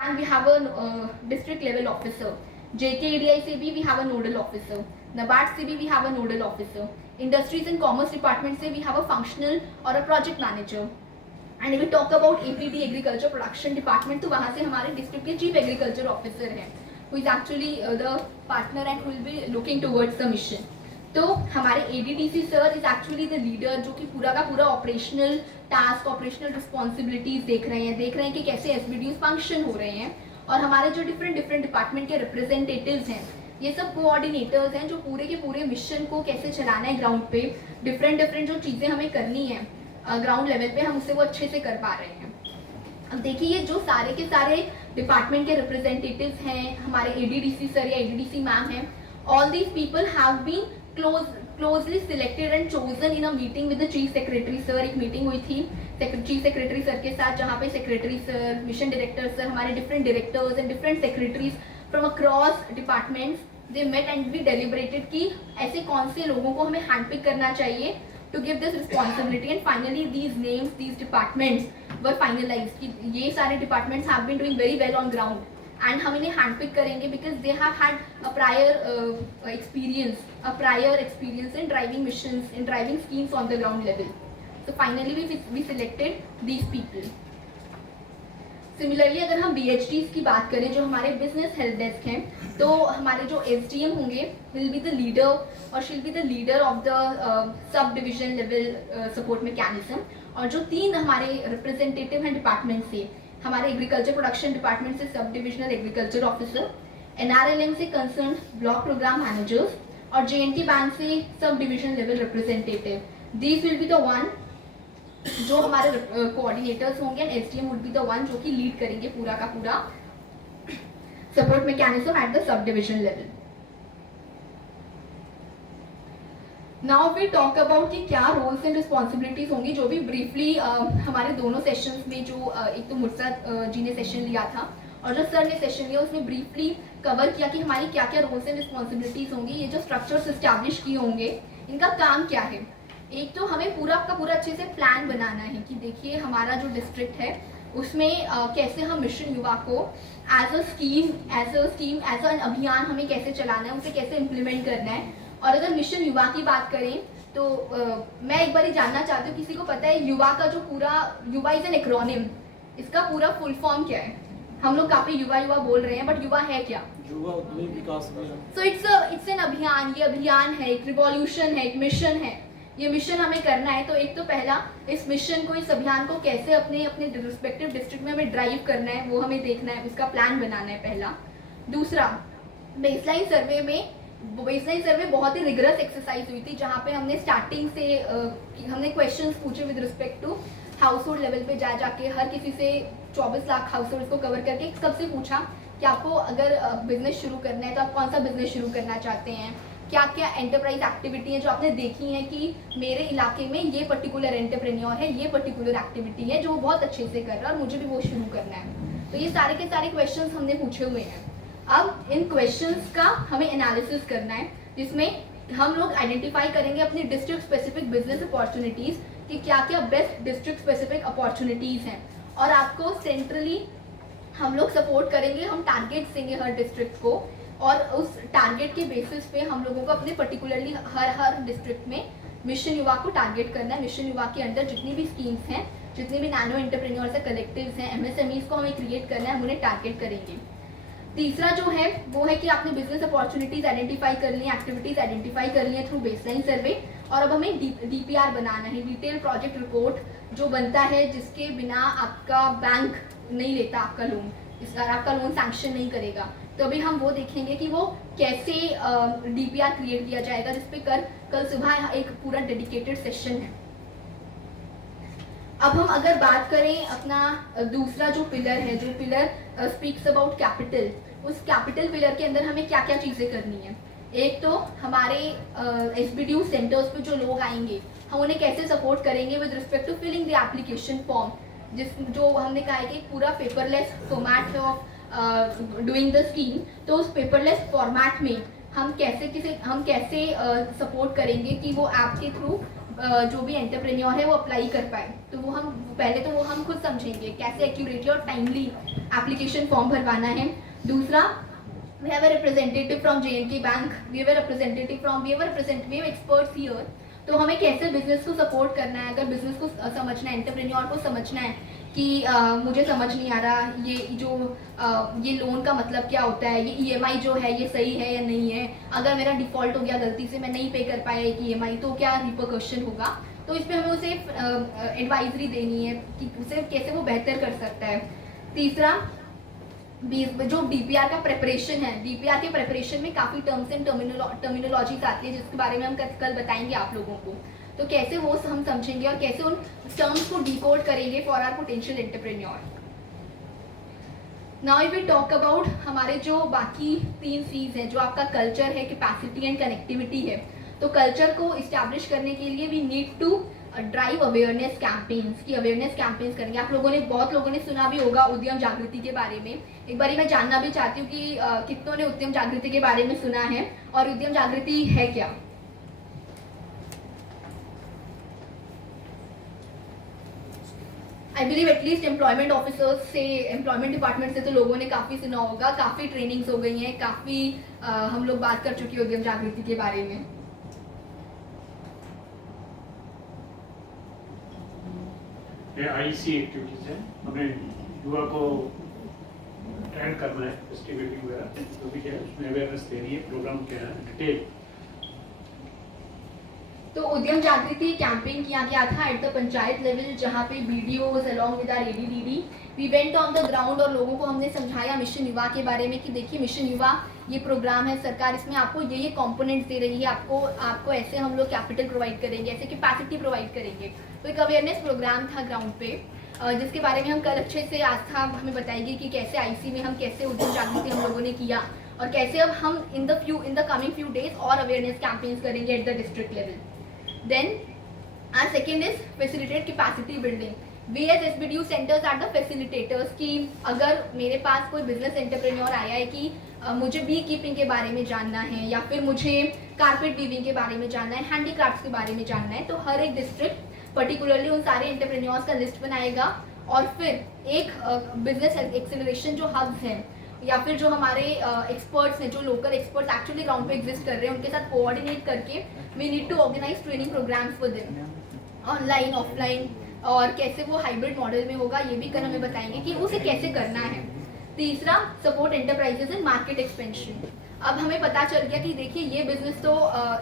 and we have a district level officer. JKEDI से भी we have a nodal officer. NABARD से भी we have a nodal officer. Industries and Commerce Department से we have a functional or a project manager. And if we talk about APD Agriculture Production Department, तो वहाँ से हमारे district के Chief Agriculture Officer हैं, who is actually the partner and who will be looking towards the mission. तो हमारे ADDC sir is actually the leader जो कि पूरा का पूरा ऑपरेशनल टास्क, ऑपरेशनल रिस्पॉन्सिबिलिटीज देख रहे हैं कि कैसे एसबीडीज फंक्शन हो रहे हैं. और हमारे जो डिफरेंट डिपार्टमेंट के रिप्रेजेंटेटिव्स हैं, ये सब कोऑर्डिनेटर्स हैं जो पूरे के पूरे मिशन को कैसे चलाना है ग्राउंड पे, डिफरेंट जो चीज़ें हमें करनी है ग्राउंड लेवल पे, हम उससे वो अच्छे से कर पा रहे हैं. अब देखिए ये जो सारे के सारे डिपार्टमेंट के रिप्रेजेंटेटिव्स हैं, हमारे ADDC सर या ADDC मैम हैं, all these people have been closely selected and chosen in a meeting with the chief secretary sir. एक मीटिंग हुई थी चीफ सेक्रेटरी सर के साथ, जहाँ पे secretary sir, mission director sir, हमारे different directors and different secretaries from across departments, they met and we deliberated कि ऐसे कौन से लोगों को हमें हैंडपिक करना चाहिए to give this responsibility. And finally these names, these departments were finalised कि ये सारे departments have been doing very well on ground and हम इन्हें हैंडपिक करेंगे because they have had a prior experience in driving missions, in driving schemes on the ground level. So finally we selected these people. Similarly अगर हम BHDs की बात करें जो हमारे बिजनेस हेल्प डेस्क हैं, तो हमारे जो SDM होंगे will be the leader और she'll be the leader of the सब डिविजन लेवल सपोर्ट मैकेनिज्म. और जो 3 हमारे रिप्रेजेंटेटिव हैं डिपार्टमेंट से, हमारे एग्रीकल्चर प्रोडक्शन डिपार्टमेंट से sub divisional agriculture officer, NRLM से कंसर्न ब्लॉक प्रोग्राम मैनेजर्स और JNK बैंक से sub division level representative. These will be the one जो हमारे कोऑर्डिनेटर्स होंगे and SDM would be the one जो कि लीड करेंगे पूरा का पूरा support mechanism at the sub division level. Now we talk about कि क्या रोल्स एंड रिस्पॉन्सिबिलिटीज होंगी, जो भी ब्रीफली हमारे दोनों सेशंस में जो एक तो मुर्सा जी ने सेशन लिया था और जो सर ने सेशन लिया उसमें ब्रीफली कवर किया कि हमारी क्या क्या रोल्स एंड रिस्पॉन्सिबिलिटीज होंगी. ये जो स्ट्रक्चर्स इस्टेब्लिश किए होंगे इनका काम क्या है. एक तो हमें पूरा का पूरा अच्छे से प्लान बनाना है कि देखिए हमारा जो डिस्ट्रिक्ट है उसमें कैसे हम मिशन युवा को as a scheme as an अभियान हमें कैसे चलाना है, उसे कैसे इम्प्लीमेंट करना है. और अगर मिशन युवा की बात करें तो मैं एक बार ही जानना चाहती हूँ, किसी को पता है युवा का जो पूरा, युवा इज एन एक्रोनिम, इसका पूरा फुल फॉर्म क्या है. हम लोग काफी युवा बोल रहे हैं बट युवा है क्या? युवा उद्यमी विकास अभियान. सो इट्स एन अभियान, ये अभियान है, एक रिवॉल्यूशन है, एक मिशन है. ये मिशन हमें करना है. तो एक तो पहला इस मिशन को, इस अभियान को कैसे अपने रिस्पेक्टिव डिस्ट्रिक्ट में हमें ड्राइव करना है वो हमें देखना है, उसका प्लान बनाना है पहला. दूसरा, बेसलाइन सर्वे बहुत ही रिगरस एक्सरसाइज हुई थी जहाँ पे हमने स्टार्टिंग से हमने क्वेश्चंस पूछे with respect to household level पे जाके हर किसी से 24 लाख हाउस होल्ड को कवर करके सबसे पूछा कि आपको अगर बिजनेस शुरू करना है तो आप कौन सा बिजनेस शुरू करना चाहते हैं, क्या क्या एंटरप्राइज एक्टिविटी है जो आपने देखी है कि मेरे इलाके में ये पर्टिकुलर एंटरप्रेन्योर है, ये पर्टिकुलर एक्टिविटी है जो वो बहुत अच्छे से कर रहा है और मुझे भी वो शुरू करना है. तो ये सारे के सारे क्वेश्चंस हमने पूछे हुए हैं. अब इन क्वेश्चंस का हमें एनालिसिस करना है जिसमें हम लोग आइडेंटिफाई करेंगे अपनी डिस्ट्रिक्ट स्पेसिफिक बिजनेस अपॉर्चुनिटीज़ कि क्या क्या बेस्ट डिस्ट्रिक्ट स्पेसिफिक अपॉर्चुनिटीज़ हैं. और आपको सेंट्रली हम लोग सपोर्ट करेंगे, हम टारगेट्स देंगे हर डिस्ट्रिक्ट को और उस टारगेट के बेसिस पे हम लोगों को अपने पर्टिकुलरली हर डिस्ट्रिक्ट में मिशन युवा को टारगेट करना है. मिशन युवा के अंदर जितनी भी स्कीम्स हैं, जितने भी नैनो एंटरप्रेन्योर्स हैं, कलेक्टिव्स हैं, MSMEs को हमें क्रिएट करना है, हम उन्हें टारगेट करेंगे. तीसरा जो है वो है कि आपने बिजनेस अपॉर्चुनिटीज आइडेंटिफाई कर ली, एक्टिविटीज आइडेंटिफाई कर ली है थ्रू बेसलाइन सर्वे. और अब हमें DPR बनाना है, डिटेल प्रोजेक्ट रिपोर्ट, जो बनता है जिसके बिना आपका बैंक नहीं लेता आपका लोन, आपका लोन सैंक्शन नहीं करेगा. तो अभी हम वो देखेंगे कि वो कैसे DPR क्रिएट किया जाएगा, जिसपे कल सुबह एक पूरा डेडिकेटेड सेशन है. अब हम अगर बात करें अपना दूसरा जो पिलर है, जो पिलर स्पीक्स अबाउट कैपिटल, उस कैपिटल पिलर के अंदर हमें क्या क्या चीज़ें करनी है. एक तो हमारे SBDU सेंटर्स पे जो लोग आएंगे हम उन्हें कैसे सपोर्ट करेंगे with respect to filling the application form, जो हमने कहा है कि पूरा पेपरलेस फॉर्मेट है ऑफ डूइंग द स्कीम. तो उस पेपरलेस फॉर्मेट में हम कैसे सपोर्ट करेंगे कि वो ऐप के थ्रू जो भी एंटरप्रेन्योर है वो अप्लाई कर पाए. तो वो हम पहले तो वो हम खुद समझेंगे कैसे एक्यूरेटली और टाइमली एप्लीकेशन फॉर्म भरवाना है। दूसरा, we have a representative from J&K Bank, we have experts here। तो हमें कैसे बिजनेस को सपोर्ट करना है, अगर बिजनेस को समझना है, एंटरप्रेन्योर को समझना है कि मुझे समझ नहीं आ रहा ये लोन का मतलब क्या होता है, ये EMI जो है ये सही है या नहीं है, अगर मेरा डिफ़ॉल्ट हो गया, गलती से मैं नहीं पे कर पाया एक EMI तो क्या रिपरकशन होगा। तो इस पर हमें उसे एडवाइजरी देनी है कि उसे कैसे वो बेहतर कर सकता है। तीसरा, जो DPR का प्रेपरेशन है, DPR के प्रेपरेशन में काफ़ी टर्म्स एंड टर्मिनोलॉजीज आती है जिसके बारे में हम कल बताएंगे आप लोगों को। तो कैसे वो हम समझेंगे और कैसे उन टर्म्स को डिकोड करेंगे for our potential entrepreneur. Now if we talk about हमारे जो बाकी 3 C's हैं, जो आपका कल्चर है, कैपेसिटी एंड कनेक्टिविटी है। तो कल्चर को इस्टेब्लिश करने के लिए we need to drive awareness campaigns की अवेयरनेस कैंपेन्स करेंगे। आप लोगों ने बहुत लोगों ने सुना भी होगा उद्यम जागृति के बारे में। एक बार मैं जानना भी चाहती हूँ कि कितनों ने उद्यम जागृति के बारे में सुना है और उद्यम जागृति है क्या। I believe at least employment officers से, एम्प्लॉयमेंट डिपार्टमेंट से तो लोगों ने काफ़ी सुना होगा, काफ़ी ट्रेनिंग्स हो गई हैं, काफ़ी हम लोग बात कर चुके हैं उद्यम जागृति के बारे में। IC एक्टिविटीज है, हमें युवा को ट्रेन करना है, फेस्टिविटी वगैरह जो भी है उसमें अवेयरनेस देनी है। प्रोग्राम क्या है डिटेल। तो उद्यम जागृति कैंपेन किया गया था एट द पंचायत लेवल, जहाँ पे BDOs along with our ADDD we went on the ground और लोगों को हमने समझाया मिशन युवा के बारे में कि देखिए मिशन युवा ये प्रोग्राम है, सरकार इसमें आपको ये कंपोनेंट्स दे रही है, आपको ऐसे हम लोग कैपिटल प्रोवाइड करेंगे, ऐसे कैपेसिटी प्रोवाइड करेंगे। तो एक अवेयरनेस प्रोग्राम था ग्राउंड पे जिसके बारे में हम कल अच्छे से आस्था हमें बताएगी कि कैसे IC में हम कैसे उद्यम जागृति हम लोगों ने किया और कैसे अब हम in the coming few days और अवेयरनेस कैंपेन्स करेंगे at the district level. Then our second is facilitate capacity building. We as SBDU centres are the facilitators कि अगर मेरे पास कोई बिजनेस एंटरप्रेन्योर आया है कि मुझे बी कीपिंग के बारे में जानना है या फिर मुझे कारपेट वीविंग के बारे में जानना है, हैंडीक्राफ्ट्स के बारे में जानना है, तो हर एक डिस्ट्रिक्ट पर्टिकुलरली उन सारे एंटरप्रेन्योर्स का लिस्ट बनाएगा और फिर एक बिजनेस एक्सेलरेशन जो हब्स हैं या फिर जो हमारे एक्सपर्ट्स हैं, जो लोकल एक्सपर्ट्स एक्चुअली ग्राउंड पे एग्जिस्ट कर रहे हैं, उनके साथ कोऑर्डिनेट करके we need to organise training programmes for them online offline, और कैसे वो हाइब्रिड मॉडल में होगा ये भी कल हमें बताएंगे कि उसे कैसे करना है। तीसरा, सपोर्ट एंटरप्राइजेस इन मार्केट एक्सपेंशन। अब हमें पता चल गया कि देखिए ये बिजनेस तो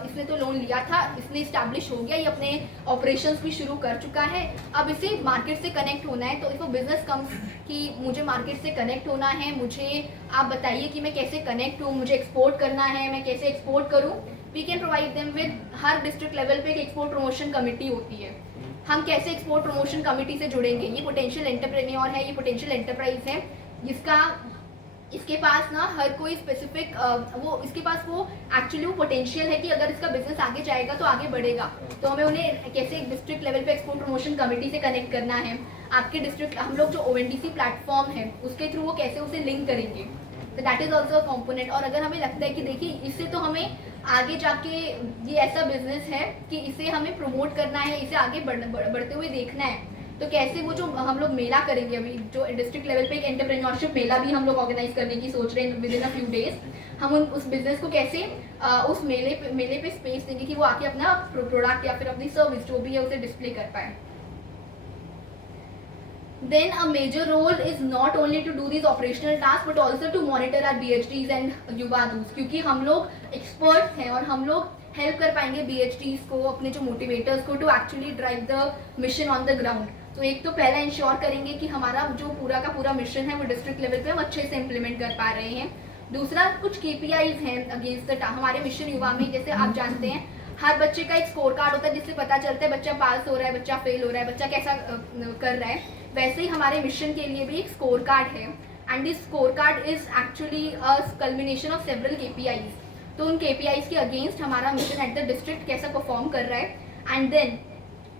इसने तो लोन लिया था, इसने इस्टेब्लिश हो गया, ये अपने ऑपरेशंस भी शुरू कर चुका है, अब इसे मार्केट से कनेक्ट होना है। तो इफ वो बिजनेस कम्स कि मुझे मार्केट से कनेक्ट होना है, मुझे आप बताइए कि मैं कैसे कनेक्ट हूँ, मुझे एक्सपोर्ट करना है, मैं कैसे एक्सपोर्ट करूँ। We can provide them with, हर डिस्ट्रिक्ट लेवल पे एक एक्सपोर्ट प्रमोशन कमेटी होती है। हम कैसे एक्सपोर्ट प्रमोशन कमेटी से जुड़ेंगे? ये पोटेंशियल एंटरप्रेन्योर है, ये पोटेंशियल एंटरप्राइज है, इसके पास ना हर कोई स्पेसिफिक इसके पास वो एक्चुअली वो पोटेंशियल है कि अगर इसका बिजनेस आगे जाएगा तो आगे बढ़ेगा। तो हमें उन्हें कैसे एक डिस्ट्रिक्ट लेवल पे एक्सपोर्ट प्रमोशन कमेटी से कनेक्ट करना है। आपके डिस्ट्रिक्ट हम लोग जो ONDC प्लेटफॉर्म है उसके थ्रू वो कैसे उसे लिंक करेंगे, तो that is also a component. और अगर हमें लगता है कि देखिए इससे तो हमें आगे जाके ये ऐसा बिजनेस है कि इसे हमें प्रमोट करना है, इसे आगे बढ़ते हुए देखना है, तो कैसे वो जो हम लोग मेला करेंगे, अभी जो डिस्ट्रिक्ट लेवल पे एक एंटरप्रेन्योरशिप मेला भी हम लोग ऑर्गेनाइज करने की सोच रहे हैं with in a few days. हम उस बिजनेस को कैसे उस मेले पे स्पेस देंगे कि वो आके अपना प्रोडक्ट या फिर अपनी सर्विस जो भी है उसे डिस्प्ले कर पाए। Then a major role is not only to do these operational tasks but also to monitor our BHDs and युवादूस, क्योंकि हम लोग एक्सपर्ट्स हैं और हम लोग हेल्प कर पाएंगे BHDs को, अपने जो मोटिवेटर्स को, to actually drive the mission on the ground. तो एक तो पहला इंश्योर करेंगे कि हमारा जो पूरा का पूरा मिशन है वो डिस्ट्रिक्ट लेवल पे हम अच्छे से इम्प्लीमेंट कर पा रहे हैं। दूसरा, कुछ KPIs हैं अगेंस्ट द हमारे मिशन युवा में। जैसे आप जानते हैं हर बच्चे का एक स्कोर कार्ड होता है जिससे पता चलता है बच्चा पास हो रहा है, बच्चा फेल हो रहा है, बच्चा कैसा कर रहा है। वैसे ही हमारे मिशन के लिए भी एक स्कोर कार्ड है and this scorecard is actually a culmination of several KPIs। तो उन KPIs के अगेंस्ट हमारा मिशन एट द डिस्ट्रिक्ट कैसा परफॉर्म कर रहा है। And then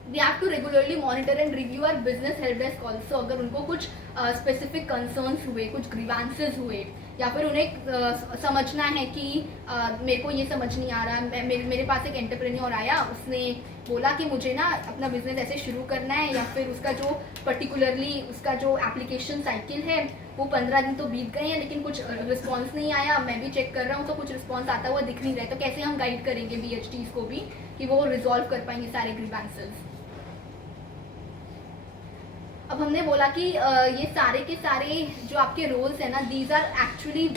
we have to regularly monitor and review our business help desk also. अगर उनको कुछ स्पेसिफिक कंसर्न्स हुए, कुछ ग्रीवांसेस हुए, या फिर उन्हें समझना है कि मेरे को ये समझ नहीं आ रहा, मेरे पास एक एंटरप्रेन्योर आया, उसने बोला कि मुझे ना अपना बिजनेस ऐसे शुरू करना है, या फिर उसका जो पर्टिकुलरली उसका जो एप्लीकेशन साइकिल है वो 15 दिन तो बीत गए हैं लेकिन कुछ रिस्पॉन्स नहीं आया, मैं भी चेक कर रहा हूँ तो कुछ रिस्पॉन्स आता हुआ दिख नहीं रहा है, तो कैसे हम गाइड करेंगे BHTs को भी कि वो रिजॉल्व कर पाएंगे सारे ग्रीवेंसेस। अब हमने बोला कि ये सारे के सारे जो आपके रोल्स हैं ना, these are actually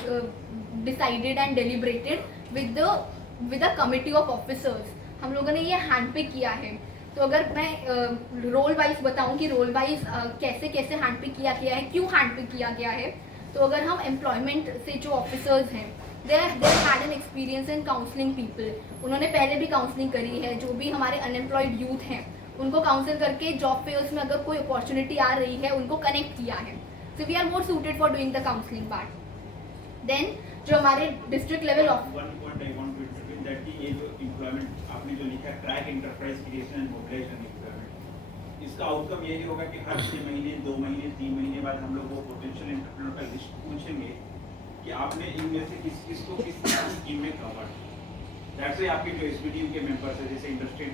decided and deliberated with a committee of officers. हम लोगों ने ये हैंड पिक किया है। तो अगर मैं रोल वाइज बताऊं कि रोल वाइज कैसे कैसे हैंड पिक किया गया है, क्यों हैंड पिक किया गया है, तो अगर हम एम्प्लॉयमेंट से जो ऑफिसर्स हैं, they had an experience in counselling people, उन्होंने पहले भी काउंसलिंग करी है। जो भी हमारे अनएम्प्लॉयड यूथ हैं उनको काउंसिल करके जॉब फेयर्स में अगर कोई अपॉर्चुनिटी आ रही है उनको कनेक्ट किया है। So we are more suited for doing the counselling part. Then जो हमारे डिस्ट्रिक्ट लेवल ऑफ ये जो एम्प्लॉयमेंट आपने जो लिखा है track enterprise creation and mobilisation employment, इसका आउटकम यही होगा कि हर 6 महीने 2 महीने 3 महीने बाद हम लोग वो पोटेंशियल एंटरप्रेन्योर का लिस्ट पूछेंगे कि आपने इनमें से किस स्कीम में कवर। दैट्स व्हाई आपके जो एसबीडीयू के मेंबर्स है, जैसे इंडस्ट्रियल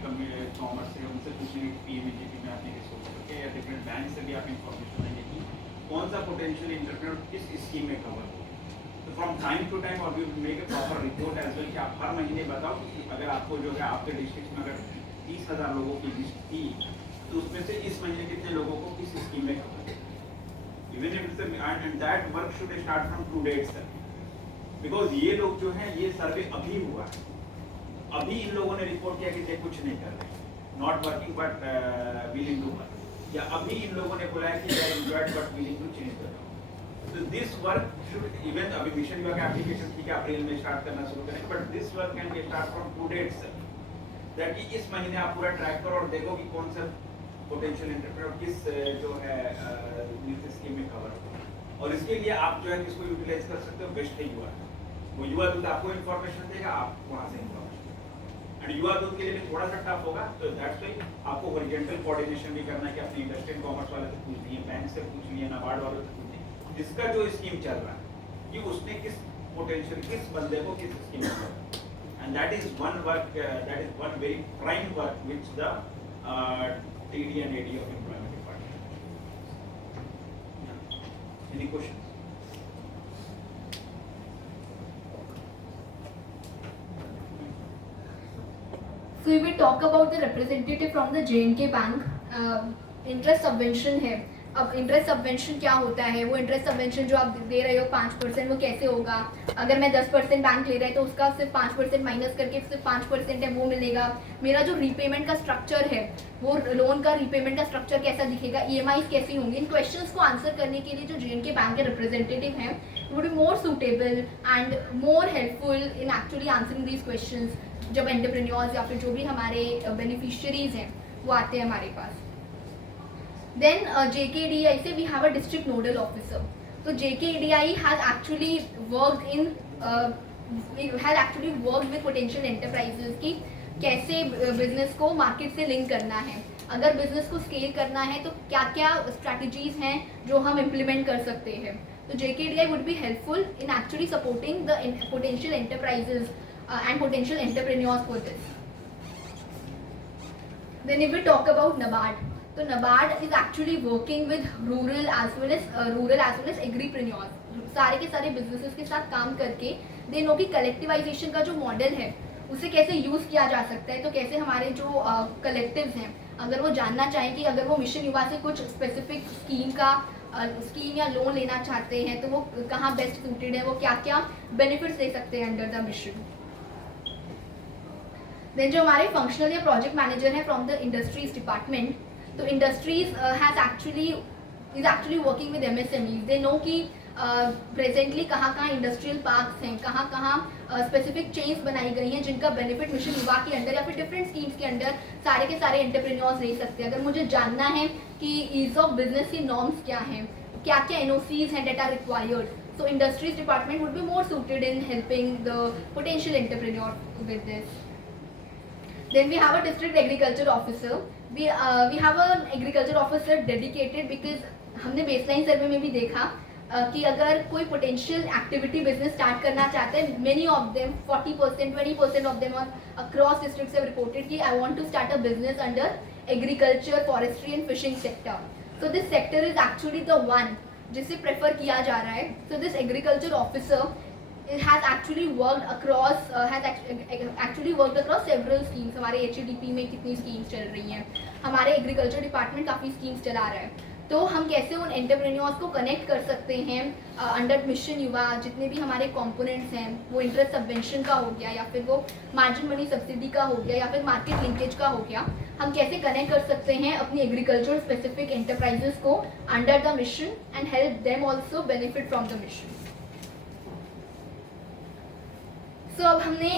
कॉमर्स है, उनसे पूछेंगे कि पीएमईजीपी में आपने किस सोच रखे या डिफरेंट बैंक से भी आप इंफॉर्मेशन लेंगे कि कौन सा पोटेंशियल एंटरप्रेन्योर किस स्कीम में कवर हो। तो फ्रॉम टाइम टू टाइम और we make a proper report as well कि आप हर महीने बताओ कि अगर आपको जो है आपके डिस्ट्रिक्ट में अगर 30,000 लोगों की लिस्ट थी तो उसमें से इस महीने कितने लोगों को किस स्कीम में कवर है। Even if and that work should start from today itself, because ये लोग जो है ये सर्वे अभी हुआ है, अभी इन लोगों ने रिपोर्ट किया कि ये कुछ नहीं कर रहे, not working but willing to work, या अभी इन लोगों ने बोला है कि they are employed but willing to change the job. तो दिस वर्क शुड इवन अभी मिशन वर्क एप्लीकेशन ठीक है अप्रैल में स्टार्ट करना शुरू करेंगे, but this work can be start from today itself, that कि इस महीने आप पूरा ट्रैक करो और देखो कि कौन सा पोटेंशियल एंटरप्रेन्योर किस जो है स्कीम में कवर हो। और इसके लिए आप जो है किसको यूटिलाइज कर सकते हो, बेस्ट है युवा। वो युवा दूत आपको इन्फॉर्मेशन देगा, आप वहाँ से इन्फॉर्मेशन, एंड युवा दूत के लिए भी थोड़ा सा टफ होगा। तो दैट्स व्हाई आपको हॉरिजॉन्टल कोऑर्डिनेशन भी करना है कि अपने इंडस्ट्रियल कॉमर्स वाले से पूछ लिए, बैंक से पूछ लिए, नाबार्ड वालों से पूछ लिए, जिसका जो स्कीम चल रहा है कि उसने किस पोटेंशियल किस बंदे को किस स्कीम में cover, and that is one work, that is one very prime work which the TD and AD of employment department. Any questions? So we will talk about the representative from the J&K Bank. Interest subvention है। अब interest subvention क्या होता है, वो interest subvention जो आप दे रहे हो 5%, वो कैसे होगा। अगर मैं 10% बैंक ले रहा है तो उसका सिर्फ 5% माइनस करके सिर्फ 5% है वो मिलेगा। मेरा जो रीपेमेंट का स्ट्रक्चर है, वो लोन का रीपेमेंट का स्ट्रक्चर कैसा दिखेगा, EMIs कैसी होंगी। इन क्वेश्चंस को आंसर करने के लिए जो J&K बैंक के रिप्रेजेंटेटिव हैं would be more suitable and more helpful in actually answering these questions जब एंटरप्रेन्योर्स या फिर जो भी हमारे बेनिफिशियरीज हैं वो आते हैं हमारे पास। Then JKDI से we have a district nodal officer. So JKDI has actually worked with potential enterprises कि कैसे बिजनेस को मार्केट से लिंक करना है, अगर बिजनेस को स्केल करना है तो क्या क्या स्ट्रैटेजीज हैं जो हम इम्प्लीमेंट कर सकते हैं। तो JKDI would be helpful in actually supporting the potential enterprises and potential entrepreneurs for this. Then if we talk about NABARD, तो NABARD is actually working with rural as well as agripreneurs. सारे के सारे businesses के साथ काम करके they know कि collectivisation का जो मॉडल है उसे कैसे यूज़ किया जा सकता है। तो कैसे हमारे जो कलेक्टिव्स हैं अगर वो जानना चाहें कि अगर वो मिशन युवा से कुछ स्पेसिफिक स्कीम या लोन लेना चाहते हैं तो वो कहाँ बेस्ट सूटेड है, वो क्या क्या बेनिफिट्स ले सकते हैं अंडर द मिशन। देन जो हमारे फंक्शनल या प्रोजेक्ट मैनेजर हैं फ्रॉम द इंडस्ट्रीज डिपार्टमेंट, तो industries is actually working with MSMEs. They know कि प्रेजेंटली कहाँ कहाँ इंडस्ट्रियल पार्क्स हैं, कहाँ कहाँ स्पेसिफिक चेन्स बनाई गई हैं जिनका बेनिफिट मिशन युवा के अंडर या फिर डिफरेंट स्कीम्स के अंडर सारे के सारे एंटरप्रेन्योर्स ले सकते हैं। अगर मुझे जानना है कि ईज ऑफ बिजनेस की नॉर्म्स क्या हैं, क्या क्या NOCs हैं that are required, so industries department would be more suited in helping the potential entrepreneur with this. Then we have a district agriculture officer. We have an agriculture officer dedicated because हमने baseline survey में भी देखा कि अगर कोई potential activity business start करना चाहते हैं, many of them 40% 20% of them on across districts have reported कि I want to start a business under agriculture, forestry and fishing sector. So this sector is actually the one जिसे prefer किया जा रहा है. So this agriculture officer has actually worked across several schemes. हमारे HEDP में कितनी schemes चल रही हैं, हमारे एग्रीकल्चर डिपार्टमेंट काफ़ी स्कीम्स चला रहा है. तो हम कैसे उन एंटरप्रेन्योर्स को कनेक्ट कर सकते हैं अंडर मिशन युवा. जितने भी हमारे कंपोनेंट्स हैं, वो इंटरेस्ट सबवेंशन का हो गया, या फिर वो मार्जिन मनी सब्सिडी का हो गया, या फिर मार्केट लिंकेज का हो गया, हम कैसे कनेक्ट कर सकते हैं अपनी एग्रीकल्चर स्पेसिफिक एंटरप्राइजेस को under the mission and help them also benefit from the mission. So अब हमने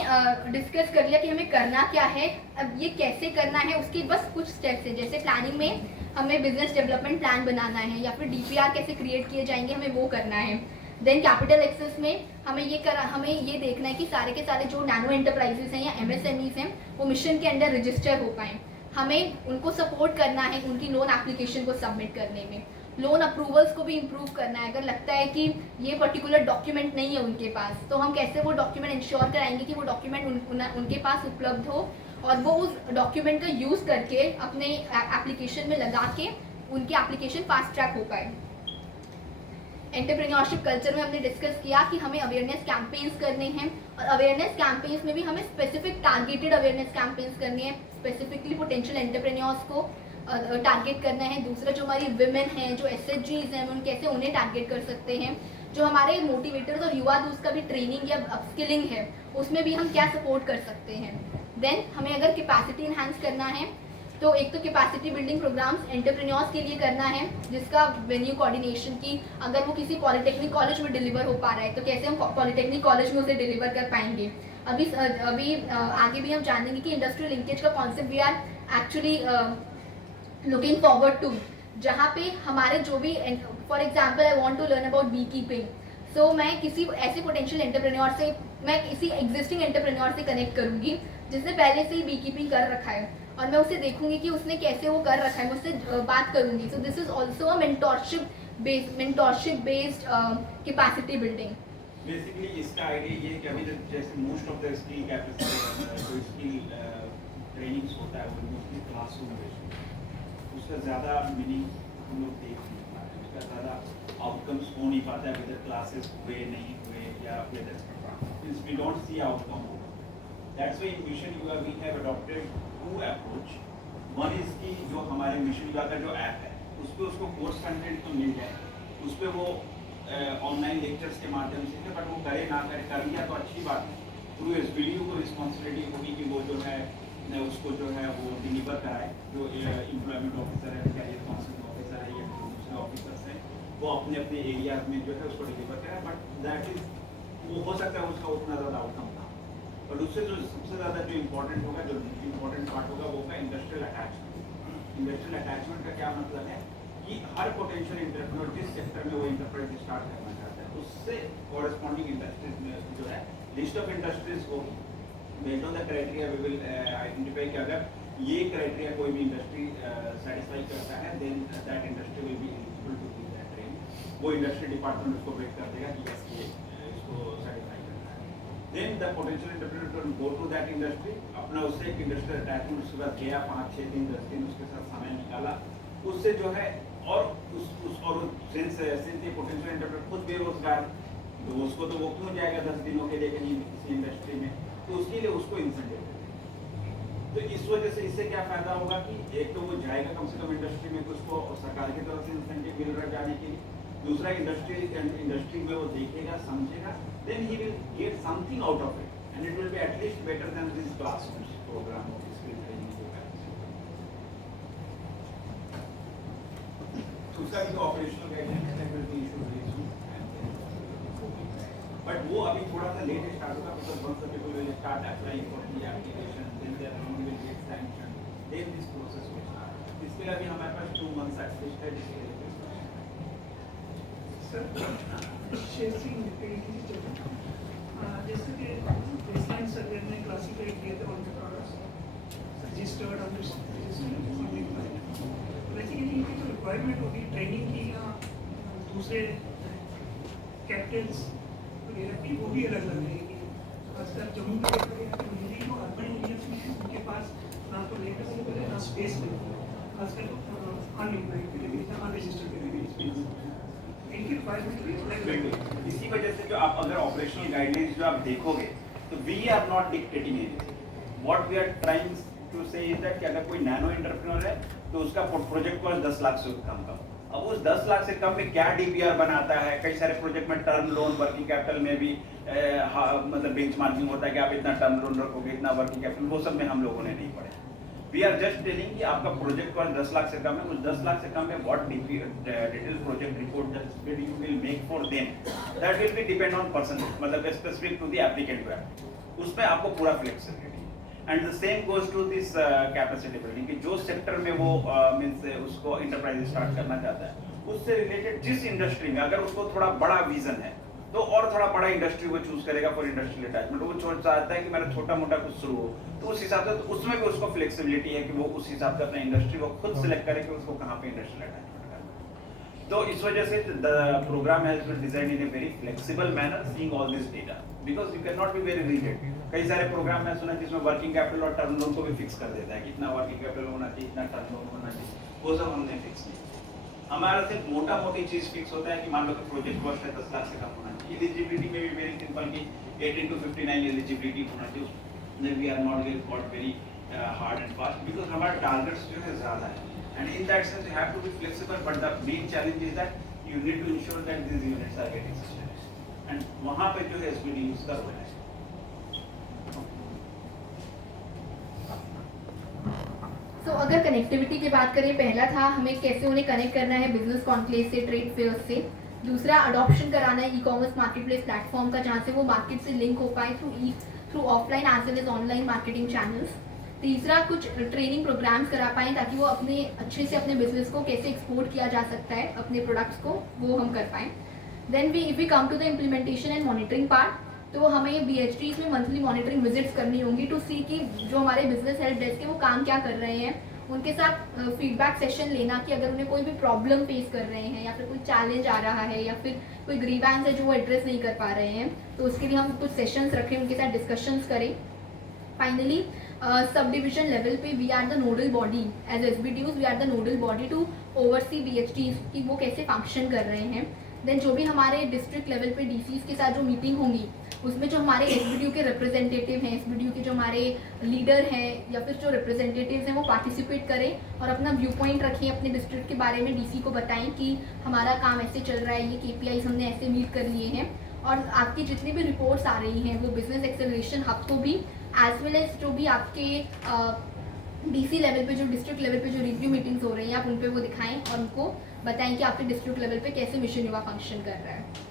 डिस्कस कर लिया कि हमें करना क्या है. अब ये कैसे करना है उसके बस कुछ स्टेप्स हैं. जैसे प्लानिंग में हमें बिजनेस डेवलपमेंट प्लान बनाना है, या फिर DPR कैसे क्रिएट किए जाएंगे, हमें वो करना है. देन कैपिटल एक्सेस में हमें ये देखना है कि सारे के सारे जो नैनो एंटरप्राइजेस हैं या MSMEs हैं वो मिशन के अंडर रजिस्टर हो पाएँ. हमें उनको सपोर्ट करना है उनकी लोन एप्लीकेशन को सबमिट करने में. लोन अप्रूवल्स को भी इम्प्रूव करना है. अगर लगता है कि ये पर्टिकुलर डॉक्यूमेंट नहीं है उनके पास, तो हम कैसे वो डॉक्यूमेंट इंश्योर कराएंगे कि वो डॉक्यूमेंट उनके पास उपलब्ध हो, और वो उस डॉक्यूमेंट का यूज़ करके अपने एप्लीकेशन में लगा के उनकी एप्लीकेशन फास्ट ट्रैक हो पाए. एंटरप्रेन्योरशिप कल्चर में हमने डिस्कस किया कि हमें अवेयरनेस कैंपेन्स करने हैं, और अवेयरनेस कैंपेन्स में भी हमें स्पेसिफिक टारगेटेड अवेयरनेस कैंपेन्स करने हैं. स्पेसिफिकली पोटेंशियल एंटरप्रेन्योर्स को टारगेट करना है. दूसरा जो हमारी विमेन हैं, जो SHGs हैं, उन कैसे उन्हें टारगेट कर सकते हैं. जो हमारे मोटिवेटर्स और युवा दूत का भी ट्रेनिंग या अपस्किलिंग है, उसमें भी हम क्या सपोर्ट कर सकते हैं. देन हमें अगर कैपेसिटी इन्हांस करना है, तो एक तो कैपेसिटी बिल्डिंग प्रोग्राम्स एंटरप्रेन्योर्स के लिए करना है, जिसका वेन्यू कोऑर्डिनेशन की, अगर वो किसी पॉलिटेक्निक कॉलेज में डिलीवर हो पा रहा है तो कैसे हम पॉलिटेक्निक कॉलेज में उसे डिलीवर कर पाएंगे. अभी आगे भी हम जानेंगे कि इंडस्ट्रियल लिंकेज का concept we are actually looking forward to, जहाँ पे हमारे जो भी, for example I want to learn about bee keeping. So मैं किसी ऐसे पोटेंशियल एंटरप्रेन्योर से, मैं किसी एग्जिस्टिंग एंटरप्रेन्योर से कनेक्ट करूँगी जिसने पहले से ही बी कीपिंग कर रखा है, और मैं उसे देखूंगी कि उसने कैसे वो कर रखा है, मैं उससे बात करूँगी. So this is also a mentorship based capacity building. Basically इसका आइडिया ये है कि अभी तक जैसे most of the skill capacity जो स्किल ट्रेनिंग्स होता है वो मोस्टली क्लासरूम बेस्ड, उसका ज़्यादा मीनिंग हम लोग देख नहीं पाते, उसका ज़्यादा आउटकम्स हो नहीं पाता है. वेदर क्लासेस हुए नहीं हुए, या whether we don't see outcome. That's why in mission Yuva we have adopted two approach. One is की जो हमारे मिशन युवा का जो ऐप है उस पर उसको कोर्स कंटेंट तो मिल जाए, उस पर वो ऑनलाइन लेक्चर्स के माध्यम से है, बट वो करे ना करे, कर लिया तो अच्छी बात है. थ्रू इस वीडियो को रिस्पॉन्सिबिलिटी होगी कि वो जो है उसको जो है वो डिलीवर कराए. जो एम्प्लॉयमेंट ऑफिसर है, कैरियर काउंसलिंग ऑफिसर है, या दूसरे ऑफिसर्स हैं, वो अपने अपने एरियाज में जो है उसको डिलीवर कराए. बट दैट इज, वो हो सकता है उसका उतना ज़्यादा आउटकम था, बट उससे जो सबसे ज़्यादा जो इम्पोर्टेंट होगा, जो इम्पोर्टेंट पार्ट होगा, वो होगा इंडस्ट्रियल अटैचमेंट. इंडस्ट्रियल अटैचमेंट का क्या मतलब है कि हर पोटेंशियल एंटरप्रेन्योर जिस सेक्टर में वो एंटरप्राइज स्टार्ट करना चाहता है, उससे कॉरेस्पॉन्डिंग इंडस्ट्रीज में जो है लिस्ट ऑफ इंडस्ट्रीज होगी. Based on the criteria we will identify कि अगर ये क्राइटेरिया कोई भी इंडस्ट्री सेटिस्फाई करता है, then that industry will be eligible to give that training. वो इंडस्ट्री डिपार्टमेंट उसको वेट कर देगा कि यस ये इसको सेटिस्फाई करता है. Then the potential entrepreneur can go to that industry, अपना उससे एक इंडस्ट्रियल अटैचमेंट उसके बाद गया, 5-6 दिन 10 दिन उसके साथ समय निकाला, उससे जो है, और सिंस ये पोटेंशियल एंटरप्रेन्योर खुद बेरोजगार, तो उसको तो वो क्यों जाएगा 10 दिनों के लिए कहीं किसी इंडस्ट्री में, तो उसके लिए उसको इंसेंटिव है. तो इस वजह से इससे क्या फायदा होगा कि एक तो वो जाएगा कम से कम इंडस्ट्री में, तो उसको सरकार की तरफ से इंसेंटिव मिल रहा है जाने के लिए. दूसरा इंडस्ट्री में वो देखेगा, समझेगा, then he will get something out of it, and it will be at least better than this classroom programme of skill training programme. उसका भी ऑपरेशनल गाइडलाइंस है, will be issued very soon. But वो अभी थोड़ा सा लेट स्टार्ट होगा, because once the people will start applying for the application, then their loan will get sanction, then this process will start. इसके लिए अभी हमारे पास 2 months एटलीस्ट है. सर शेयरिंग जैसे कि बेसलाइन सर्वे ने क्लासिफाई किए थे ऑन द प्रोडक्ट्स रजिस्टर्ड और बेसिकली इनकी जो रिक्वायरमेंट होगी ट्रेनिंग की या दूसरे कैपिटल्स वगैरह की, वो भी अलग अलग रहेगी. खासकर जम्मू कश्मीर जो अर्बन एरियाज में है उनके पास ना तो लेट अवेलेबल है, ना स्पेस अवेलेबल है, खासकर अनएम्प्लॉयड कैटेगरीज, अनरजिस्टर्ड कैटेगरीज. इनकी रिक्वायरमेंट भी अलग अलग है। बिल्कुल इसी वजह से जो आप अगर ऑपरेशनल गाइडलाइंस जो आप देखोगे तो we are not dictating anything what we are trying to say is that कि अगर कोई नैनो एंटरप्रेन्योर है तो उसका प्रोजेक्ट कॉस्ट 10 लाख से कम का, अब उस 10 लाख से कम में क्या डीपीआर बनाता है, कई सारे प्रोजेक्ट में टर्म लोन वर्किंग कैपिटल में भी मतलब बेंचमार्किंग होता है कि आप इतना टर्म लोन रखोगे इतना वर्किंग कैपिटल, वो सब में हम लोगों ने नहीं पढ़ा। वी आर जस्ट टेलिंग कि आपका प्रोजेक्ट कॉस्ट 10 लाख से कम है, उस 10 लाख से कम में what detail project report that you will make for them that will be depend on person, मतलब specific to the applicant where, उसमें आपको पूरा flexibility. And the same goes to this capacity building कि जो सेक्टर में वो means उसको enterprise start करना चाहता है उससे रिलेटेड जिस इंडस्ट्री में अगर उसको थोड़ा बड़ा विजन है तो और थोड़ा बड़ा इंडस्ट्री वो चूज करेगा फॉर इंडस्ट्रियल अटैचमेंट। वो चाहता है कि मेरा छोटा मोटा कुछ शुरू हो तो उस हिसाब से तो उसमें भी उसको फ्लेक्सिबिलिटी है कि वो उस हिसाब से अपना इंडस्ट्री वो खुद सिलेक्ट करे कि उसको कहाँ पे इंडस्ट्रियल अटैचमेंट करना। तो इस वजह से the programme has been designed in a very flexible manner seeing all this data because you cannot be very rigid. कई सारे प्रोग्राम में सुना जिसमें वर्किंग कैपिटल और टर्म लोन को भी फिक्स कर देता है कि इतना वर्किंग कैपिटल होना चाहिए इतना टर्म लोन होना चाहिए, वो सब हमने फिक्स नहीं। हमारा सिर्फ मोटा मोटी चीज फिक्स होता है कि मान लो कि प्रोजेक्ट कॉस्ट है 10 लाख से कम होना चाहिए। एलिजिबिलिटी में भी वेरी सिंपल कि 18 to 59 एलिजिबिलिटी होना चाहिए, उसमें we are not got very hard and fast because हमारे टारगेट्स जो है ज्यादा है and in that sense you have to be flexible but the main challenge is that you need to ensure that this units are getting sustained and वहां पे जो है SBD उसका रोल है। तो अगर कनेक्टिविटी की बात करें, पहला था हमें कैसे उन्हें कनेक्ट करना है बिजनेस कॉन्क्लेव से, ट्रेड फेयर से। दूसरा अडॉप्शन कराना है ई कॉमर्स मार्केटप्लेस प्लेटफॉर्म का जहाँ से वो मार्केट से लिंक हो पाए through offline as well as online marketing channels. तीसरा कुछ ट्रेनिंग प्रोग्राम्स करा पाएँ ताकि वो अपने अच्छे से अपने बिजनेस को कैसे एक्सपोर्ट किया जा सकता है अपने प्रोडक्ट्स को, वो हम कर पाएँ। Then if we come to the implementation and monitoring part, तो हमें BHDs में मंथली मॉनिटरिंग विजिट्स करनी होंगी टू सी कि जो हमारे बिजनेस हेल्प डेस्क है वो काम क्या कर रहे हैं, उनके साथ फीडबैक सेशन लेना कि अगर उन्हें कोई भी प्रॉब्लम फेस कर रहे हैं या फिर कोई चैलेंज आ रहा है या फिर कोई ग्रीवेंस है जो वो एड्रेस नहीं कर पा रहे हैं, तो उसके लिए हम कुछ सेशंस रखें, उनके साथ डिस्कशंस करें। फाइनली सब डिविजन लेवल पे we are the nodal body as SBDUs, we are the nodal body to oversee BHDs कि वो कैसे फंक्शन कर रहे हैं। देन जो भी हमारे डिस्ट्रिक्ट लेवल पे DCs के साथ जो मीटिंग होंगी उसमें जो हमारे SBDU के रिप्रेजेंटेटिव हैं, SBDU के जो हमारे लीडर हैं या फिर जो रिप्रेजेंटेटिव्स हैं वो पार्टिसिपेट करें और अपना व्यू पॉइंट रखें, अपने डिस्ट्रिक्ट के बारे में DC को बताएं कि हमारा काम ऐसे चल रहा है, ये KPIs हमने ऐसे मीट कर लिए हैं। और आपकी जितनी भी रिपोर्ट्स आ रही हैं वो बिजनेस एक्सेलरेशन हब को भी एज वेल एज जो भी आपके DC लेवल पे जो डिस्ट्रिक्ट लेवल पे जो रिव्यू मीटिंग्स हो रही हैं आप उन पे वो दिखाएं और उनको बताएं कि आपके डिस्ट्रिक्ट लेवल पे कैसे मिशन युवा फंक्शन कर रहा है।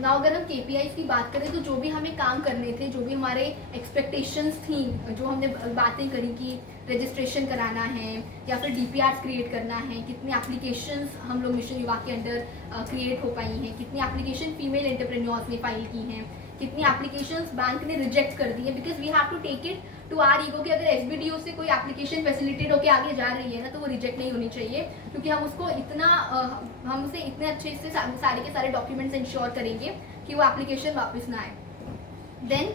ना अगर हम KPIs की बात करें तो जो भी हमें काम करने थे, जो भी हमारे एक्सपेक्टेशंस थी, जो हमने बातें करी कि रजिस्ट्रेशन कराना है या फिर DPRs क्रिएट करना है, कितने एप्लीकेशंस हम लोग मिशन युवा के अंडर क्रिएट हो पाई हैं, कितनी एप्लीकेशन फीमेल एंटरप्रेन्योर्स ने फाइल की हैं, कितनी एप्लीकेशंस बैंक ने रिजेक्ट कर दी है, because we have to take it to our ego कि अगर SBDU से कोई एप्लीकेशन फैसिलिटेट होकर आगे जा रही है ना तो वो रिजेक्ट नहीं होनी चाहिए, क्योंकि हम उसको इतना हम उसे इतने अच्छे से सारे के सारे डॉक्यूमेंट्स इंश्योर करेंगे कि वो एप्लीकेशन वापस ना आए। देन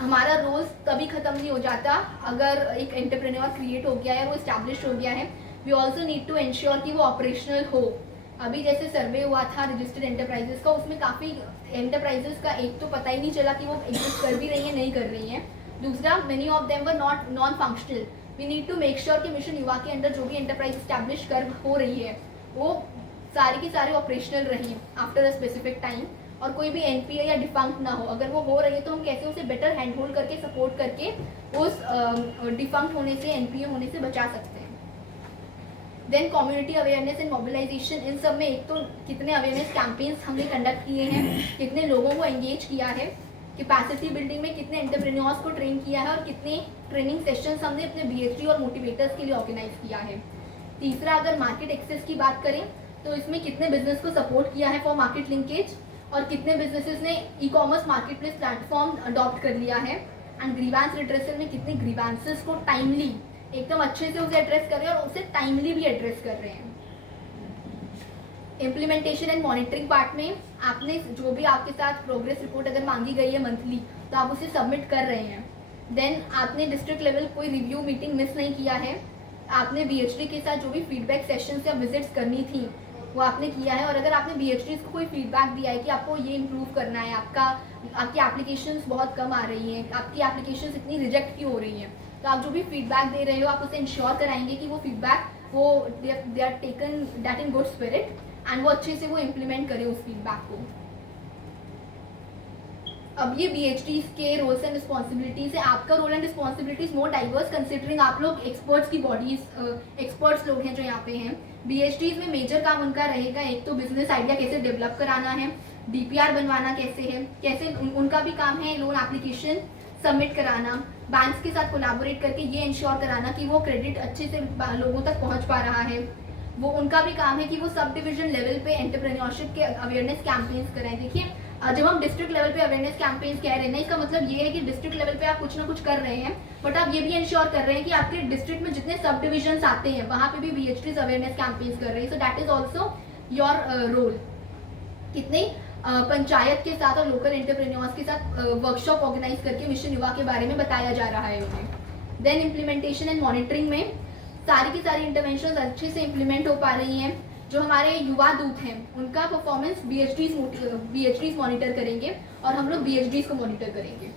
हमारा रोल तभी ख़त्म नहीं हो जाता अगर एक एंटरप्रेन्योर क्रिएट हो गया है और वो इस्टेब्लिश हो गया है, we also need to ensure कि वो ऑपरेशनल हो। अभी जैसे सर्वे हुआ था रजिस्टर्ड एंटरप्राइजेस का, उसमें काफ़ी एंटरप्राइजेस का एक तो पता ही नहीं चला कि वो एग्जिस्ट कर भी रही हैं नहीं कर रही हैं, दूसरा many of them were non functional. We need to make sure कि मिशन युवा के अंदर जो भी एंटरप्राइज इस्टेब्लिश कर हो रही है वो सारी की सारी ऑपरेशनल रही आफ्टर अ स्पेसिफिक टाइम और कोई भी NPA या डिफंक्ट ना हो। अगर वो हो रही है तो हम कैसे उसे बेटर हैंड होल्ड करके सपोर्ट करके उस डिफंक्ट होने से NPA होने से बचा सकते हैं। Then community awareness and mobilisation, इन सब में एक तो कितने अवेयरनेस कैंपेन्स हमने कंडक्ट किए हैं, कितने लोगों को एंगेज किया है, कैपेसिटी बिल्डिंग में कितने एंटरप्रेन्योर्स को ट्रेन किया है और कितने ट्रेनिंग सेशंस हमने अपने BHD और मोटिवेटर्स के लिए ऑर्गेनाइज किया है। तीसरा अगर मार्केट एक्सेस की बात करें तो इसमें कितने बिजनेस को सपोर्ट किया है फॉर मार्केट लिंकेज और कितने बिजनेसेस ने ई-कॉमर्स मार्केटप्लेस प्लेटफॉर्म अडॉप्ट कर लिया है, एंड ग्रीवेंस रिड्रेसल में कितने ग्रीवेंसेस को टाइमली एकदम अच्छे से उसे एड्रेस कर रहे हैं और उसे टाइमली भी एड्रेस कर रहे हैं। इम्प्लीमेंटेशन एंड मॉनिटरिंग पार्ट में आपने जो भी आपके साथ प्रोग्रेस रिपोर्ट अगर मांगी गई है मंथली तो आप उसे सबमिट कर रहे हैं। देन आपने डिस्ट्रिक्ट लेवल कोई रिव्यू मीटिंग मिस नहीं किया है, आपने BHD के साथ जो भी फीडबैक सेशंस या विजिट्स करनी थी वो आपने किया है। और अगर आपने BHDs को कोई फीडबैक दिया है कि आपको ये इम्प्रूव करना है, आपकी एप्लीकेशंस बहुत कम आ रही हैं, आपकी एप्लीकेशंस इतनी रिजेक्ट क्यों हो रही हैं, तो आप जो भी फीडबैक दे रहे हो आप उसे इंश्योर कराएंगे कि वो फीडबैक वो they are taken that in good spirit and वो अच्छे से वो इम्प्लीमेंट करें उस फीडबैक को। अब ये BHDs के रोल्स एंड रिस्पॉन्सिबिलिटीज है। आपका role and responsibilities more diverse considering आप लोग एक्सपर्ट्स की बॉडीज एक्सपर्ट्स लोग हैं जो यहाँ पे हैं। BHDs में मेजर काम उनका रहेगा, एक तो बिजनेस आइडिया कैसे डेवलप कराना है, DPR बनवाना कैसे है, कैसे उनका भी काम है लोन एप्लीकेशन सबमिट कराना, बैंक्स के साथ कोलैबोरेट करके ये इंश्योर कराना कि वो क्रेडिट अच्छे से लोगों तक पहुँच पा रहा है। वो उनका भी काम है कि वो सब डिविजन लेवल पे एंटरप्रेन्योरशिप के अवेयरनेस कैंपेन्स करें। देखिए जब हम डिस्ट्रिक्ट लेवल पे अवेयरनेस कैंपेन्स कह रहे हैं ना, इसका मतलब ये है कि डिस्ट्रिक्ट लेवल पे आप कुछ ना कुछ कर रहे हैं, बट आप ये भी इंश्योर कर रहे हैं कि आपके डिस्ट्रिक्ट में जितने सब डिविजन्स आते हैं वहाँ पे भी BHDs अवेयरनेस कैंपेन्स कर रहे हैं। So that is also your role. कितने पंचायत के साथ और लोकल एंटरप्रेन्योर्स के साथ वर्कशॉप ऑर्गेनाइज करके मिशन युवा के बारे में बताया जा रहा है उन्हें। देन इम्प्लीमेंटेशन एंड मॉनिटरिंग में सारी की सारी इंटरवेंशन अच्छे से इम्प्लीमेंट हो पा रही हैं। जो हमारे युवा दूत हैं उनका परफॉर्मेंस BHDs मॉनिटर करेंगे और हम लोग BHDs को मॉनिटर करेंगे।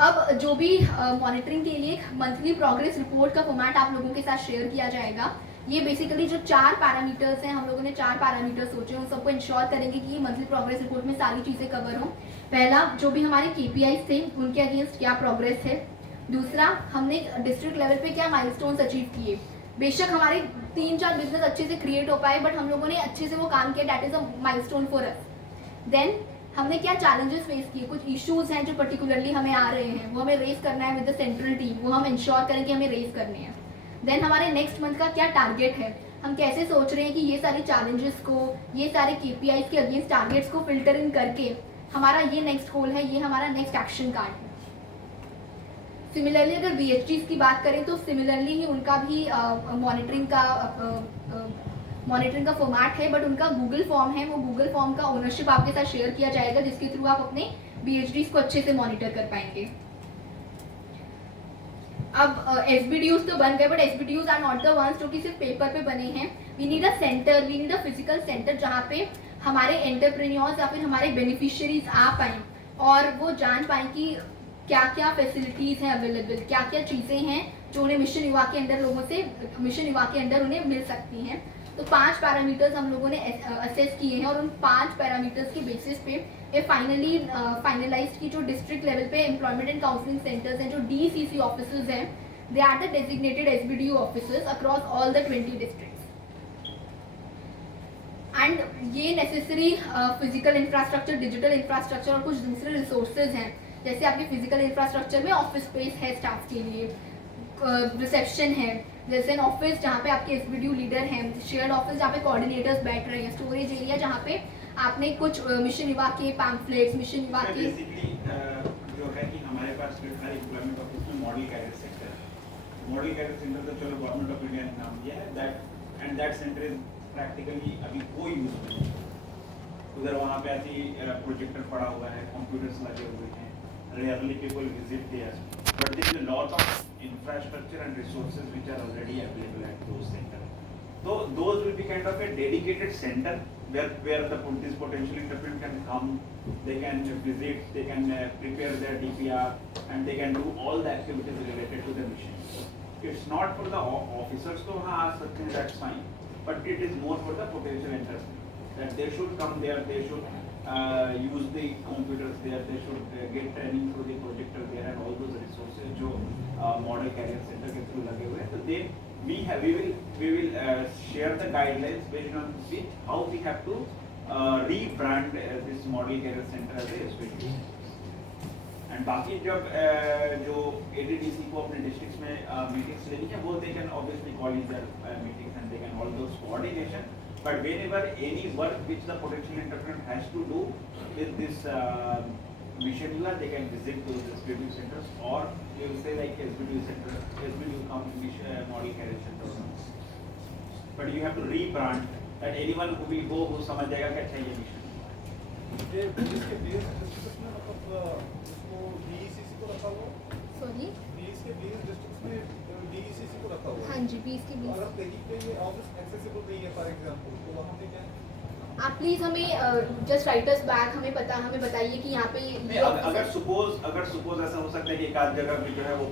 अब जो भी मॉनिटरिंग के लिए मंथली प्रोग्रेस रिपोर्ट का फॉर्मेट आप लोगों के साथ शेयर किया जाएगा। ये बेसिकली जो 4 पैरामीटर्स हैं, हम लोगों ने 4 पैरामीटर्स सोचे, उन सबको इंश्योर करेंगे कि ये मंथली प्रोग्रेस रिपोर्ट में सारी चीज़ें कवर हों। पहला, जो भी हमारे KPIs थे उनके अगेंस्ट क्या प्रोग्रेस है। दूसरा, हमने डिस्ट्रिक्ट लेवल पे क्या माइलस्टोन्स अचीव किए। बेशक हमारे 3-4 बिजनेस अच्छे से क्रिएट हो पाए, बट हम लोगों ने अच्छे से वो काम किया, that is a milestone for us. Then हमने क्या चैलेंजेस फेस किए, कुछ इश्यूज हैं जो पर्टिकुलरली हमें आ रहे हैं, वो हमें रेज करना है विद द सेंट्रल टीम, वो हम इंश्योर करें कि हमें रेज करने हैं। देन हमारे नेक्स्ट मंथ का क्या टारगेट है, हम कैसे सोच रहे हैं कि ये सारे चैलेंजेस को, ये सारे KPIs के अगेंस्ट टारगेट्स को फिल्टर इन करके हमारा ये नेक्स्ट गोल है, ये हमारा नेक्स्ट एक्शन कार्ड है। सिमिलरली अगर BHDs की बात करें तो सिमिलरली ही उनका भी मॉनिटरिंग का फॉर्मेट है, बट उनका गूगल फॉर्म है। वो गूगल फॉर्म का ओनरशिप आपके साथ शेयर किया जाएगा, जिसके थ्रू आप अपने BHDs को अच्छे से मॉनिटर कर पाएंगे। अब SBDUs तो बन गए, but SBDUs are not the ones जो कि सिर्फ पेपर पे बने हैं। We need a centre, we need a physical centre जहाँ पे हमारे एंटरप्रेन्योर्स या फिर हमारे बेनिफिशियरीज आ पाएँ और वो जान पाएँ कि क्या क्या फैसिलिटीज़ हैं अवेलेबल, क्या क्या चीज़ें हैं जो उन्हें मिशन युवा के अंदर मिशन युवा के अंदर उन्हें मिल सकती हैं। तो 5 पैरामीटर्स हम लोगों ने असेस किए हैं और उन 5 पैरामीटर्स के बेसिस पे ये फाइनलाइज्ड की जो डिस्ट्रिक्ट लेवल पे एम्प्लॉयमेंट एंड काउंसलिंग सेंटर्स हैं, जो DCC ऑफिसर्स हैं, they are the designated SBDU officers across all the 20 districts. And ये necessary physical infrastructure, digital infrastructure और कुछ दूसरे रिसोर्सेज हैं, जैसे आपके फिजिकल इंफ्रास्ट्रक्चर में ऑफिस स्पेस है स्टाफ के लिए, रिसेप्शन है, जैसे एन ऑफिस जहाँ पे आपके SBDU लीडर हैं, शेयर्ड ऑफिस जहाँ पे कोऑर्डिनेटर्स बैठ रहे हैं, स्टोरेज एरिया जहाँ पे आपने कुछ मिशन युवा के पैम्फलेट्स, मिशन युवा के बेसिकली जो है कि हमारे पास हर एम्प्लॉयमेंट ऑफिस में मॉडल कैरियर सेंटर है। मॉडल कैरियर सेंटर तो चलो गवर्नमेंट ऑफ इंडिया ने नाम दिया है, दैट सेंटर इज प्रैक्टिकली अभी कोई यूज नहीं। उधर वहाँ पे ऐसी प्रोजेक्टर पड़ा हुआ है, कंप्यूटर्स लगे हुए हैं, rarely people visit there, but there is a lot of infrastructure and resources which are already available at those centers. So those will be kind of a dedicated center where this potential entrepreneur can come, they can visit, they can prepare their DPR, and they can do all the activities related to the mission. It's not for the officers to हाँ आ सकते हैं, that's fine, but it is more for the potential entrepreneur that they should come there, they should use the computers there, they should get training through the projector there and all those resources जो model career centre के through लगे हुए हैं। तो then we will share the guidelines based on which how we have to rebrand this model career center as a SBDU। and बाकी जब जो ADDC को अपने डिस्ट्रिक्ट्स में मीटिंग्स लेनी है, वो they can obviously call in their meetings and they can all those coordination, but whenever any work which the potential entrepreneur has to do with this mission युवा, they can visit those SBDU centers, or you will say like SBDU center, SBDU come model career center, but you have to rebrand that anyone who will go who समझ जाएगा कि अच्छा ये mission. ये police के base district में मतलब उसको डीईसीसी को रखा हुआ सॉरी, बीस के 20 डिस्ट्रिक्ट में डीईसीसी को रखा हुआ हाँ जी, 20 की 20। अगर कहीं पे ये ऑफिस एक्सेसिबल नहीं है फॉर एग्जांपल तो वहाँ पे क्या है? आप प्लीज हमें जस्ट राइट अस बैक, हमें बताइए कि यहाँ पे नहीं, अगर सपोज ऐसा हो सकता है कि एक आध जगह पे जो है वो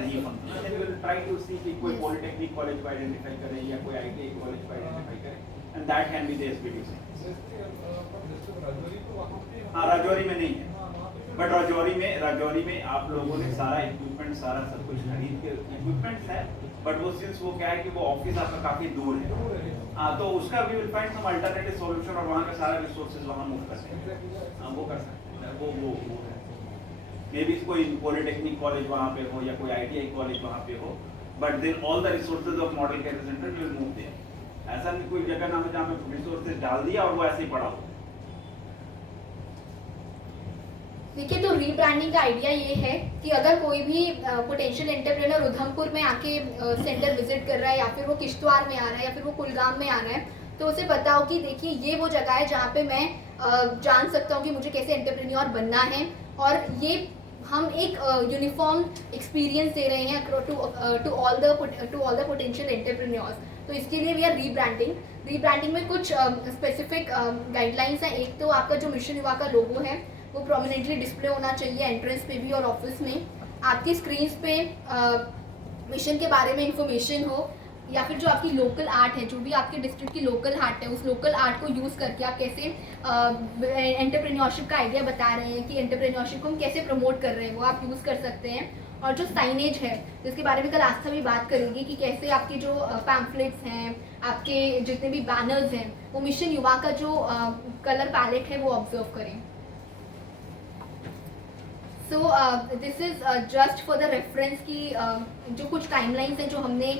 नहीं function, then we will try to see कि कोई Yes. पॉलिटेक्निक कॉलेज को आइडेंटिफाई करें या कोई आईटीआई कॉलेज को आइडेंटिफाई करें, and that can be the SPDC. Rajouri तो वहाँ पे हाँ, राजौरी में नहीं है, हाँ, वहाँ पे बट राजौरी में आप लोगों ने सारा इक्विपमेंट, सारा सब कुछ खरीद के, इक्विपमेंट है, बट वो सिंस वो क्या है कि वो ऑफिस आपका काफी दूर है, हाँ, तो उसका भी will find some alternative solution, और वहाँ का सारा रिसोर्सेज वहाँ मूव कर सकते हैं, हाँ, वो कर सकते हैं, वो मे बी कोई पॉलिटेक्निक कॉलेज वहाँ पे हो या कोई आईटीआई कॉलेज वहाँ पे हो, but then all the resources of model care centre will move there. ऐसा नहीं कोई जगह ना हो जहाँ पे रिसोर्सेज डाल दिया और वो ऐसे ही पड़ा हो। देखिए, तो रीब्रांडिंग का आइडिया ये है कि अगर कोई भी पोटेंशियल एंटरप्रेन्योर उधमपुर में आके सेंटर विजिट कर रहा है, या फिर वो किश्तवाड़ में आ रहा है, या फिर वो कुलगाम में आ रहा है, तो उसे पता हो कि देखिए ये वो जगह है जहाँ पे मैं जान सकता हूँ कि मुझे कैसे एंटरप्रेन्योर बनना है, और ये हम एक यूनिफॉर्म एक्सपीरियंस दे रहे हैं to all the potential entrepreneurs. तो इसके लिए वी आर रीब्रांडिंग में कुछ स्पेसिफिक गाइडलाइंस हैं। एक तो आपका जो मिशन युवा का लोगो है वो प्रोमिनेंटली डिस्प्ले होना चाहिए एंट्रेंस पे भी और ऑफिस में। आपकी स्क्रीन्स पे मिशन के बारे में इंफॉर्मेशन हो, या फिर जो आपकी लोकल आर्ट है, जो भी आपके डिस्ट्रिक्ट की लोकल आर्ट है, उस लोकल आर्ट को यूज़ करके आप कैसे एंटरप्रेन्योरशिप का आइडिया बता रहे हैं कि एंटरप्रेन्योरशिप को हम कैसे प्रमोट कर रहे हैं, वो आप यूज़ कर सकते हैं। और जो साइनेज है, जिसके बारे में कल आस्था भी बात करेंगे कि कैसे आपके जो पैम्फलेट्स हैं, आपके जितने भी बैनर्स हैं, वो मिशन युवा का जो कलर पैलेट है वो ऑब्जर्व करें। So this is just for the reference की जो कुछ टाइमलाइंस हैं जो हमने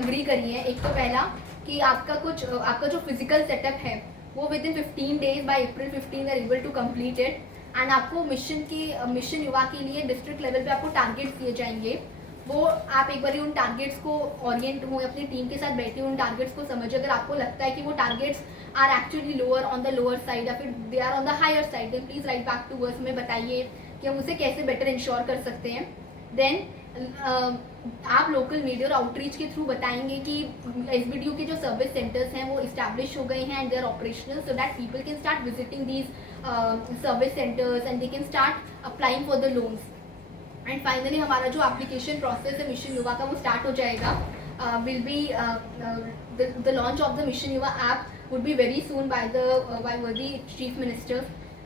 एग्री करी है। एक तो पहला कि आपका जो फिजिकल सेटअप है वो within 15 days by April 15 are able to complete it, and आपको मिशन युवा के लिए डिस्ट्रिक्ट लेवल पे आपको टारगेट्स दिए जाएंगे। वो आप एक बार उन टारगेट्स को ओरिएंट हो, अपनी टीम के साथ बैठे उन टारगेट्स को समझिए। अगर आपको लगता है कि वो targets are actually lower on the lower side या फिर they are on the higher side, then please write back to us, हमें बताइए कि हम उसे कैसे बेटर इंश्योर कर सकते हैं। देन आप लोकल मीडिया और आउटरीच के थ्रू बताएंगे कि एसबीडीयू के जो सर्विस सेंटर्स हैं वो इस्टेब्लिश हो गए हैं and they are operational, so that people can start visiting these service centres and they can start applying for the loans. And finally हमारा जो एप्लीकेशन प्रोसेस है मिशन युवा का वो स्टार्ट हो जाएगा। Will be the launch of the mission Yuva app would be very soon by the chief minister,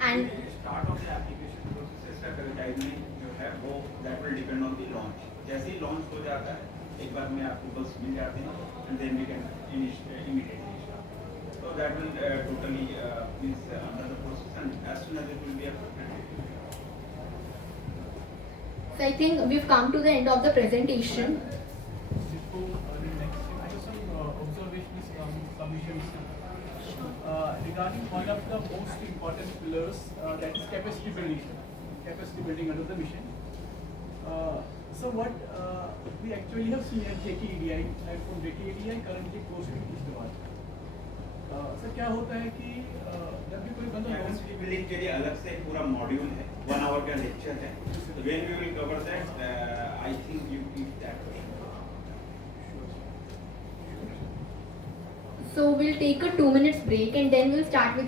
and start of the application process का timing जो है वो that will depend on the launch. जैसे ही लॉन्च हो जाता है एक बार में आपको बस मिल जाते हैं and then we can immediately start, so that will totally means under the process and as soon as it will be approved. so I think we've come to the end of the presentation. Regarding one of the most important pillars, that is capacity building under the mission. So what we actually have seen at JKEDI, and from JKEDI currently close to Kishtwar. Sir क्या होता है कि जब भी कोई बंदा capacity building के लिए अलग से पूरा मॉड्यूल है, 1 आवर का लेक्चर है, so when we will cover that, I think you keep that question. So we'll take a 2 minutes break and then we'll start with